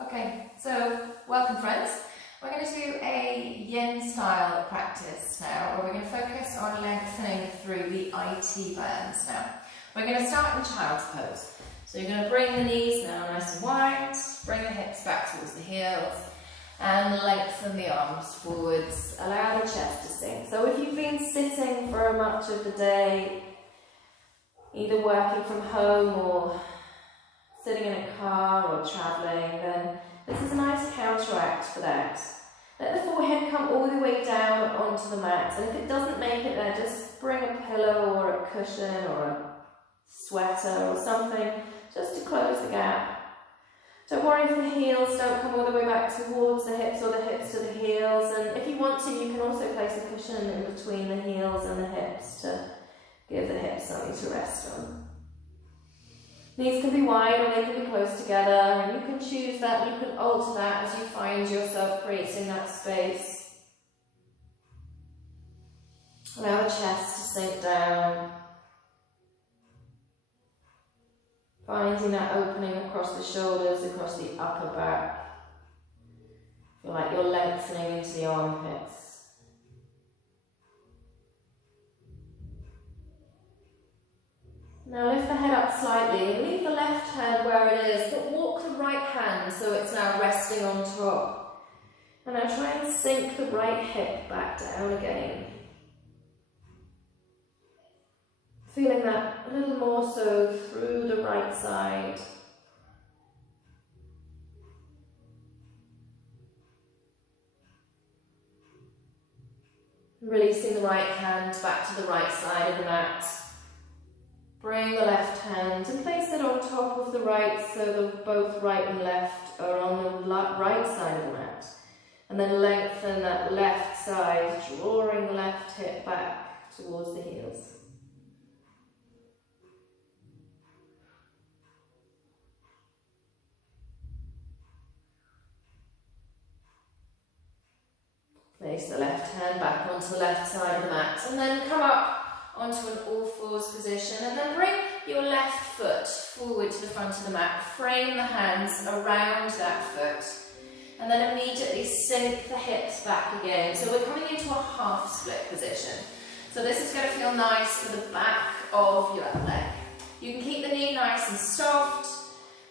Okay, so welcome friends. We're going to do a yin style practice now, where we're going to focus on lengthening through the IT bands now. We're going to start in child's pose. So you're going to bring the knees now nice and wide, bring the hips back towards the heels, and lengthen the arms forwards. Allow the chest to sink. So if you've been sitting for much of the day, either working from home or sitting in a car or travelling, then this is a nice counteract for that. Let the forehead come all the way down onto the mat, and if it doesn't make it there, just bring a pillow or a cushion or a sweater or something just to close the gap. Don't worry if the heels don't come all the way back towards the hips or the hips to the heels, and if you want to, you can also place a cushion in between the heels and the hips to give the hips something to rest on. Knees can be wide or they can be close together, and you can choose that, you can alter that as you find yourself creating that space. Allow the chest to sink down, finding that opening across the shoulders, across the upper back. Feel like you're lengthening into the armpits. Now lift the head up slightly, leave the left hand where it is, but walk the right hand so it's now resting on top. And now try and sink the right hip back down again. Feeling that a little more so through the right side. Releasing the right hand back to the right side of the mat. Bring the left hand and place it on top of the right so that both right and left are on the right side of the mat. And then lengthen that left side, drawing the left hip back towards the heels. Place the left hand back onto the left side of the mat, and then come up onto an all fours position, and then bring your left foot forward to the front of the mat. Frame the hands around that foot, and then immediately sink the hips back again. So we're coming into a half split position. So this is going to feel nice for the back of your leg. You can keep the knee nice and soft.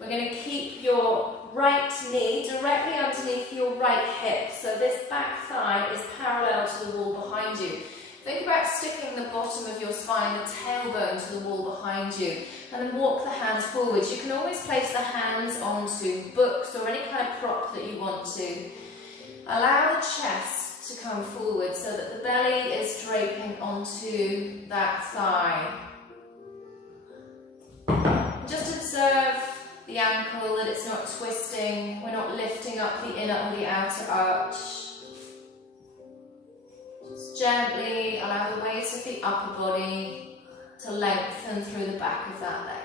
We're going to keep your right knee directly underneath your right hip, so this back thigh is parallel to the wall behind you. Think about sticking the bottom of your spine, the tailbone, to the wall behind you, and then walk the hands forwards. You can always place the hands onto books or any kind of prop that you want to. Allow the chest to come forward so that the belly is draping onto that thigh. Just observe the ankle, that it's not twisting. We're not lifting up the inner or the outer arch. Just gently allow the weight of the upper body to lengthen through the back of that leg.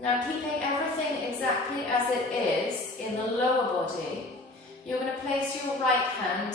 Now, keeping everything exactly as it is in the lower body, you're going to place your right hand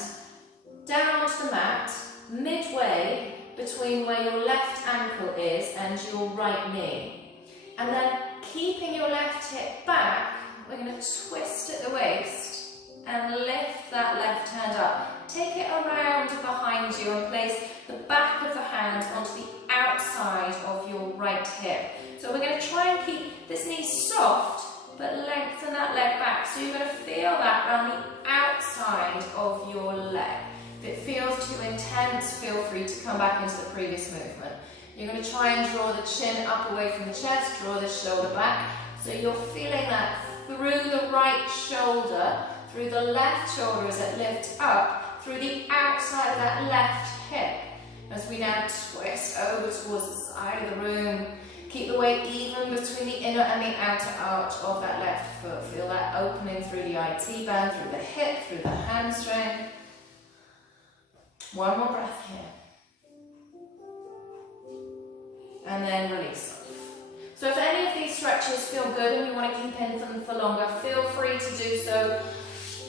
down onto the mat, midway between where your left ankle is and your right knee. And then keeping your left hip back, we're going to twist at the waist and lift that left hand up. Take it around behind you and place the back of the hand onto the outside of your right hip. So we're going to try and keep this knee soft, but lengthen that leg back. So you're going to feel that around the outside of your leg. If it feels too intense, feel free to come back into the previous movement. You're going to try and draw the chin up away from the chest, draw the shoulder back. So you're feeling that through the right shoulder, through the left shoulder as it lifts up, through the outside of that left hip. As we now twist over towards the side of the room, keep the weight even between the inner and the outer arch of that left foot. Feel that opening through the IT band, through the hip, through the hamstring. One more breath here. And then release off. So if any of these stretches feel good and you want to keep in them for longer, feel free to do so.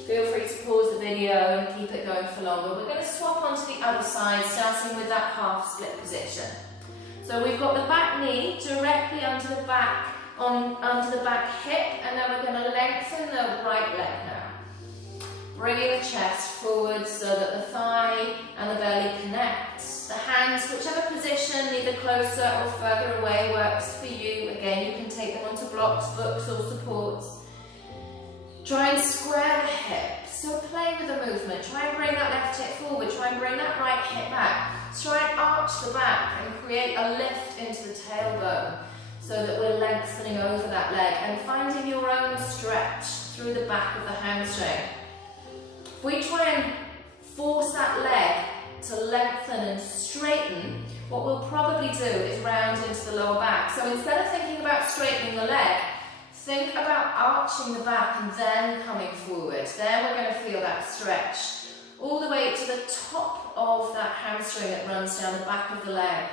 Feel free to pause the video and keep it going for longer. We're going to swap onto the other side, starting with that half split position. So So we've got the back knee directly under the back hip, and then we're going to lengthen the right leg now. Bringing the chest forward so that the thigh and the belly connect. The hands, whichever position, either closer or further away, works for you. Again, you can take them onto blocks, books or supports. Try and square the hips. So play with the movement. Try and bring that left hip forward. Try and bring that right hip back. Try and arch the back and create a lift into the tailbone so that we're lengthening over that leg and finding your own stretch through the back of the hamstring. If we try and force that leg to lengthen and straighten, what we'll probably do is round into the lower back. So instead of thinking about straightening the leg, think about arching the back and then coming forward. Then we're going to feel that stretch all the way to the top of that hamstring that runs down the back of the leg,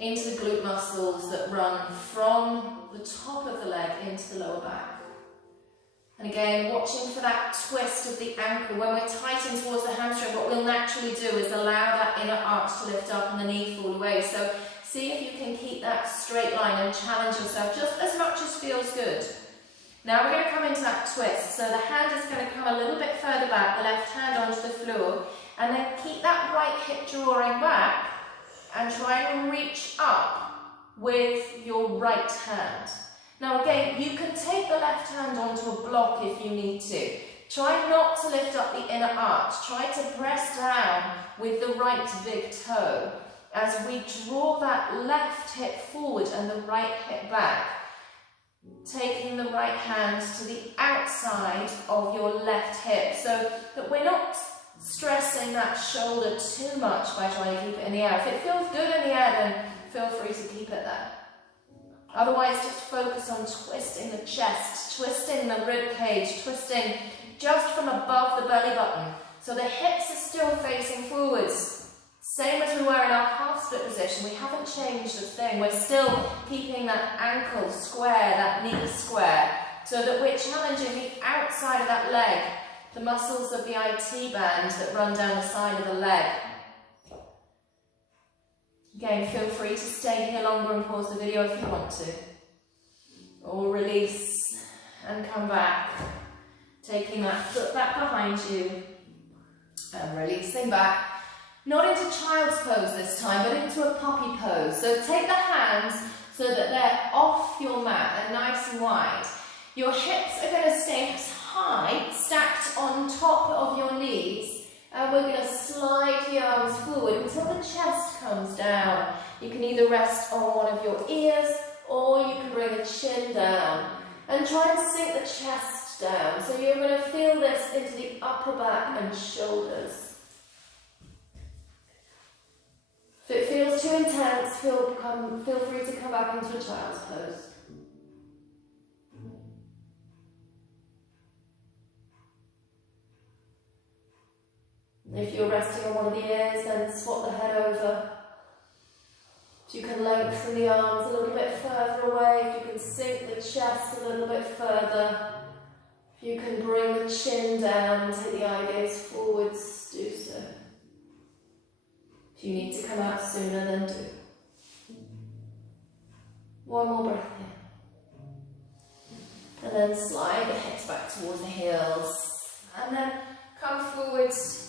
into the glute muscles that run from the top of the leg into the lower back. And again, watching for that twist of the ankle. When we're tightened towards the hamstring, what we'll naturally do is allow that inner arch to lift up and the knee fall away. So see if you can keep that straight line and challenge yourself just as much as feels good. Now we're going to come into that twist. So the hand is going to come a little bit further back, the left hand onto the floor, and then keep that right hip drawing back and try and reach up with your right hand. Now again, you can take the left hand onto a block if you need to. Try not to lift up the inner arch. Try to press down with the right big toe as we draw that left hip forward and the right hip back. Taking the right hand to the outside of your left hip so that we're not stressing that shoulder too much by trying to keep it in the air. If it feels good in the air, then feel free to keep it there. Otherwise, just focus on twisting the chest, twisting the rib cage, twisting just from above the belly button. So the hips are still facing forwards. Same as we were in our half split position. We haven't changed a thing. We're still keeping that ankle square, that knee square, so that we're challenging the outside of that leg, the muscles of the IT band that run down the side of the leg. Again, feel free to stay here longer and pause the video if you want to. Or release and come back. Taking that foot back behind you and releasing back. Not into child's pose this time, but into a puppy pose. So take the hands so that they're off your mat, they're nice and wide. Your hips are going to stay high, stacked on top of your knees. And we're going to slide the arms forward until the chest comes down. You can either rest on one of your ears or you can bring the chin down. And try and sink the chest down. So you're going to feel this into the upper back and shoulders. If it feels too intense, feel free to come back into a child's pose. If you're resting on one of the ears, then swap the head over. If you can lengthen the arms a little bit further away, if you can sink the chest a little bit further, if you can bring the chin down and take the eye gaze forwards, do so. If you need to come out sooner, then do. One more breath in. And then slide the hips back towards the heels. And then come forwards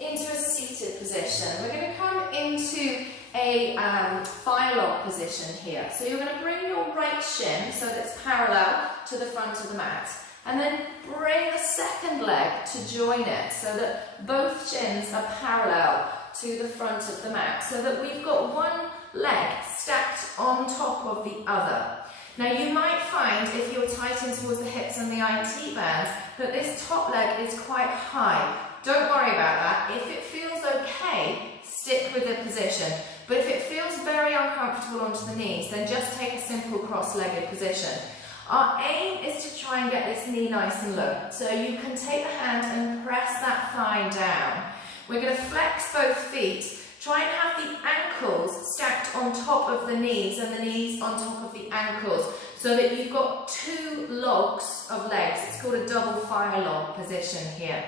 into a seated position. We're going to come into a fire log position here. So you're going to bring your right shin so that it's parallel to the front of the mat. And then bring the second leg to join it so that both shins are parallel to the front of the mat. So that we've got one leg stacked on top of the other. Now you might find if you're tightened towards the hips and the IT band that this top leg is quite high. Don't worry about that. If it feels okay, stick with the position. But if it feels very uncomfortable onto the knees, then just take a simple cross-legged position. Our aim is to try and get this knee nice and low. So you can take the hand and press that thigh down. We're going to flex both feet. Try and have the ankles stacked on top of the knees and the knees on top of the ankles so that you've got two logs of legs. It's called a double fire log position here.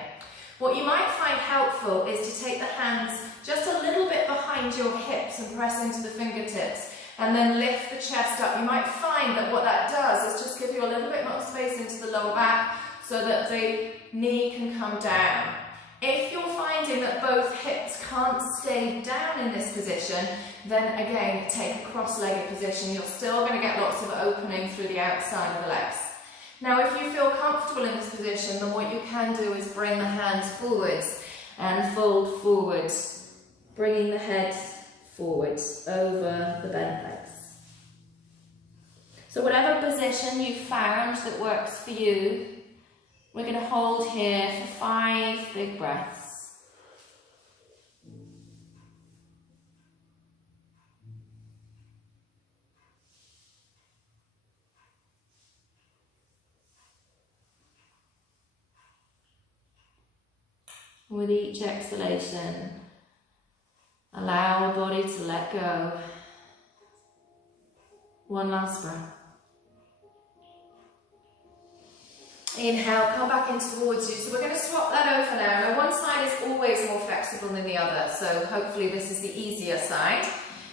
What you might find helpful is to take the hands just a little bit behind your hips and press into the fingertips, and then lift the chest up. You might find that what that does is just give you a little bit more space into the lower back so that the knee can come down. If you're finding that both hips can't stay down in this position, then again, take a cross-legged position. You're still going to get lots of opening through the outside of the legs. Now, if you feel comfortable in this position, then what you can do is bring the hands forwards and fold forwards, bringing the head forwards over the bent legs. So whatever position you found that works for you, we're going to hold here for 5 big breaths. With each exhalation, allow the body to let go. One last breath. Inhale, come back in towards you. So we're going to swap that over now. Now one side is always more flexible than the other, so hopefully this is the easier side.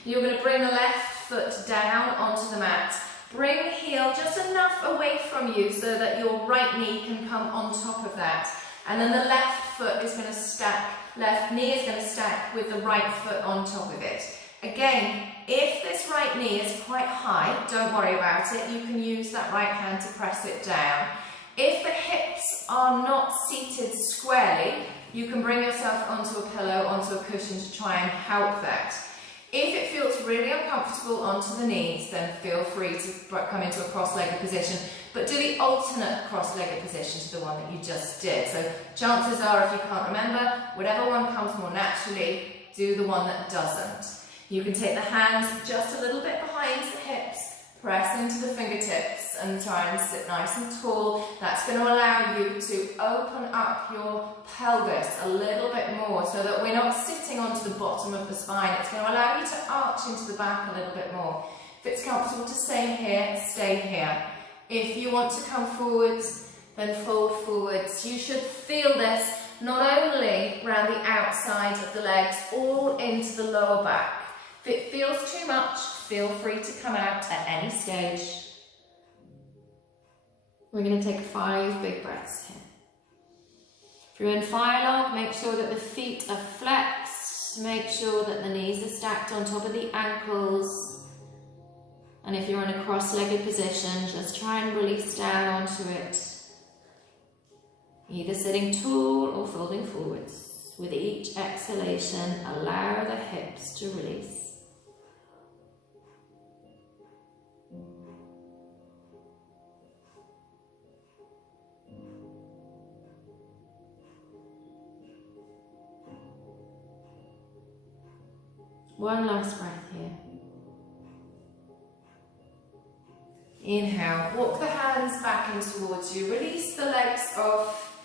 You're going to bring the left foot down onto the mat. Bring the heel just enough away from you so that your right knee can come on top of that. And then the left foot is going to stack, left knee is going to stack with the right foot on top of it. Again, if this right knee is quite high, don't worry about it. You can use that right hand to press it down. If the hips are not seated squarely, you can bring yourself onto a pillow, onto a cushion to try and help that. If it feels really uncomfortable onto the knees, then feel free to come into a cross-legged position, but do the alternate cross-legged position to the one that you just did. So chances are, if you can't remember, whatever one comes more naturally, do the one that doesn't. You can take the hands just a little bit behind the hips, press into the fingertips and try and sit nice and tall. That's going to allow you to open up your pelvis a little bit more so that we're not sitting onto the bottom of the spine. It's going to allow you to arch into the back a little bit more. If it's comfortable to stay here, stay here. If you want to come forwards, then fold forwards. You should feel this not only around the outside of the legs, all into the lower back. If it feels too much, feel free to come out at any stage. We're going to take 5 big breaths here. If you're in fire log, make sure that the feet are flexed. Make sure that the knees are stacked on top of the ankles. And if you're in a cross-legged position, just try and release down onto it. Either sitting tall or folding forwards. With each exhalation, allow the hips to release. One last breath here. Inhale, walk the hands back in towards you. Release the legs off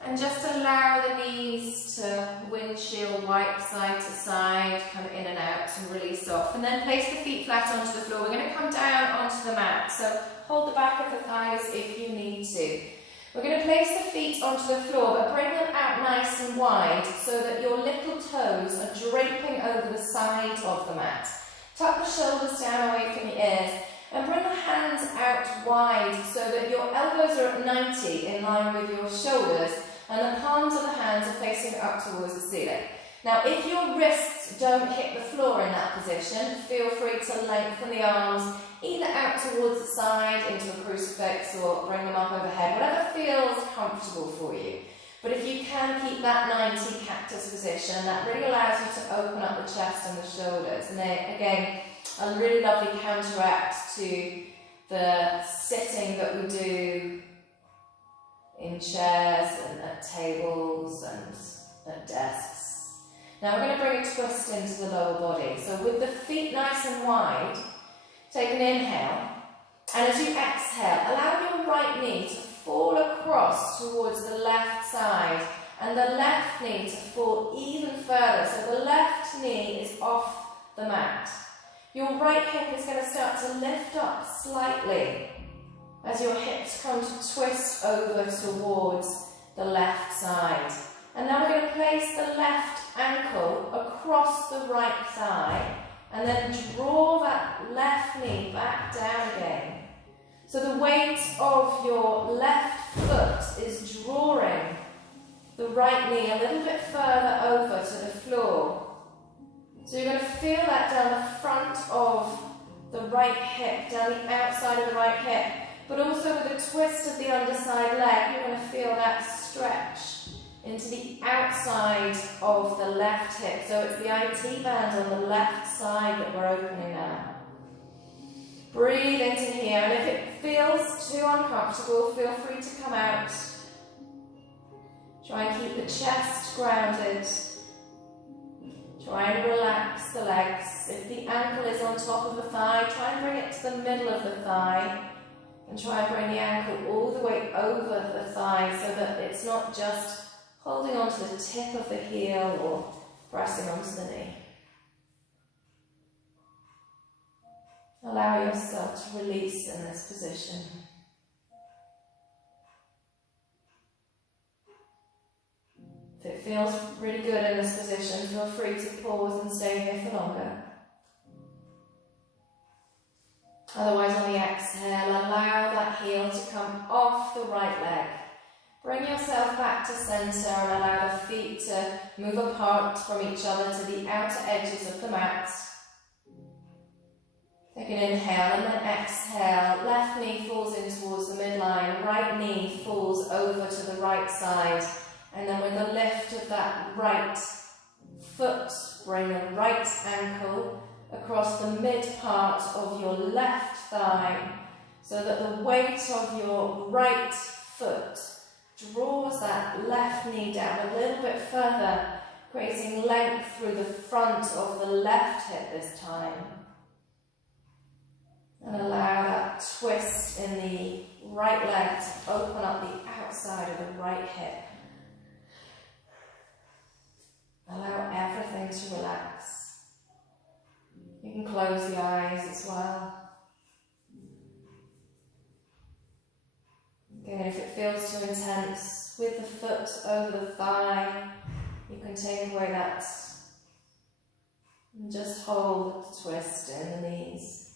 and just allow the knees to windshield wipe side to side, kind of in and out and release off. And then place the feet flat onto the floor. We're going to come down onto the mat. So hold the back of the thighs if you need to. We're going to place the feet onto the floor, but bring them out nice and wide so that your little toes are draping over the side of the mat. Tuck the shoulders down away from the ears and bring the hands out wide so that your elbows are at 90 in line with your shoulders and the palms of the hands are facing up towards the ceiling. Now, if your wrists don't hit the floor in that position, feel free to lengthen the arms either out towards the side into a crucifix or bring them up overhead, whatever feels comfortable for you. But if you can keep that 90 cactus position, that really allows you to open up the chest and the shoulders. And they, again, a really lovely counteract to the sitting that we do in chairs and at tables and at desks. Now we're going to bring a twist into the lower body. So with the feet nice and wide, take an inhale, and as you exhale, allow your right knee to fall across towards the left side and the left knee to fall even further. So the left knee is off the mat. Your right hip is going to start to lift up slightly as your hips come to twist over towards the left side. And now we're going to place the left ankle across the right thigh, and then draw that left knee back down again. So the weight of your left foot is drawing the right knee a little bit further over to the floor. So you're going to feel that down the front of the right hip, down the outside of the right hip, but also with a twist of the underside leg, you're going to feel that stretch into the outside of the left hip. So it's the IT band on the left side that we're opening now. Breathe into here, and if it feels too uncomfortable, feel free to come out. Try and keep the chest grounded. Try and relax the legs. If the ankle is on top of the thigh, try and bring it to the middle of the thigh. And try and bring the ankle all the way over the thigh so that it's not just holding onto the tip of the heel or pressing onto the knee. Allow yourself to release in this position. If it feels really good in this position, feel free to pause and stay here for longer. Otherwise, on the exhale, allow that heel to come off the right leg. Bring yourself back to centre and allow the feet to move apart from each other to the outer edges of the mat. Take an inhale and then exhale. Left knee falls in towards the midline, right knee falls over to the right side. And then with the lift of that right foot, bring the right ankle across the mid part of your left thigh so that the weight of your right foot draws that left knee down a little bit further, creating length through the front of the left hip this time. And allow that twist in the right leg to open up the outside of the right hip. Allow everything to relax. You can close the eyes as well. Again, if it feels too intense, with the foot over the thigh, you can take away that and just hold the twist in the knees.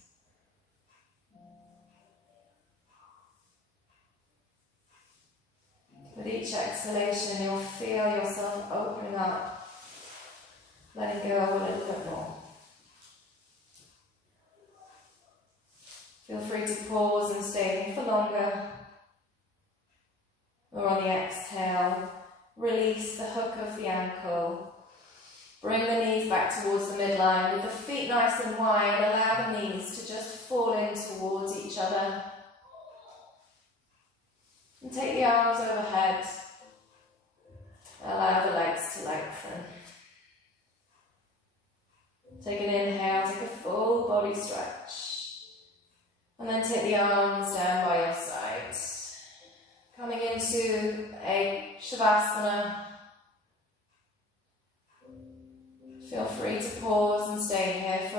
With each exhalation, you'll feel yourself opening up, letting go a little bit more. Feel free to pause and stay here for longer. Or on the exhale, release the hook of the ankle. Bring the knees back towards the midline with the feet nice and wide. Allow the knees to just fall in towards each other. And take the arms overhead. Allow the legs to lengthen. Take an inhale, take a full body stretch. And then take the arms down by your sides. Coming into a Shavasana. Feel free to pause and stay here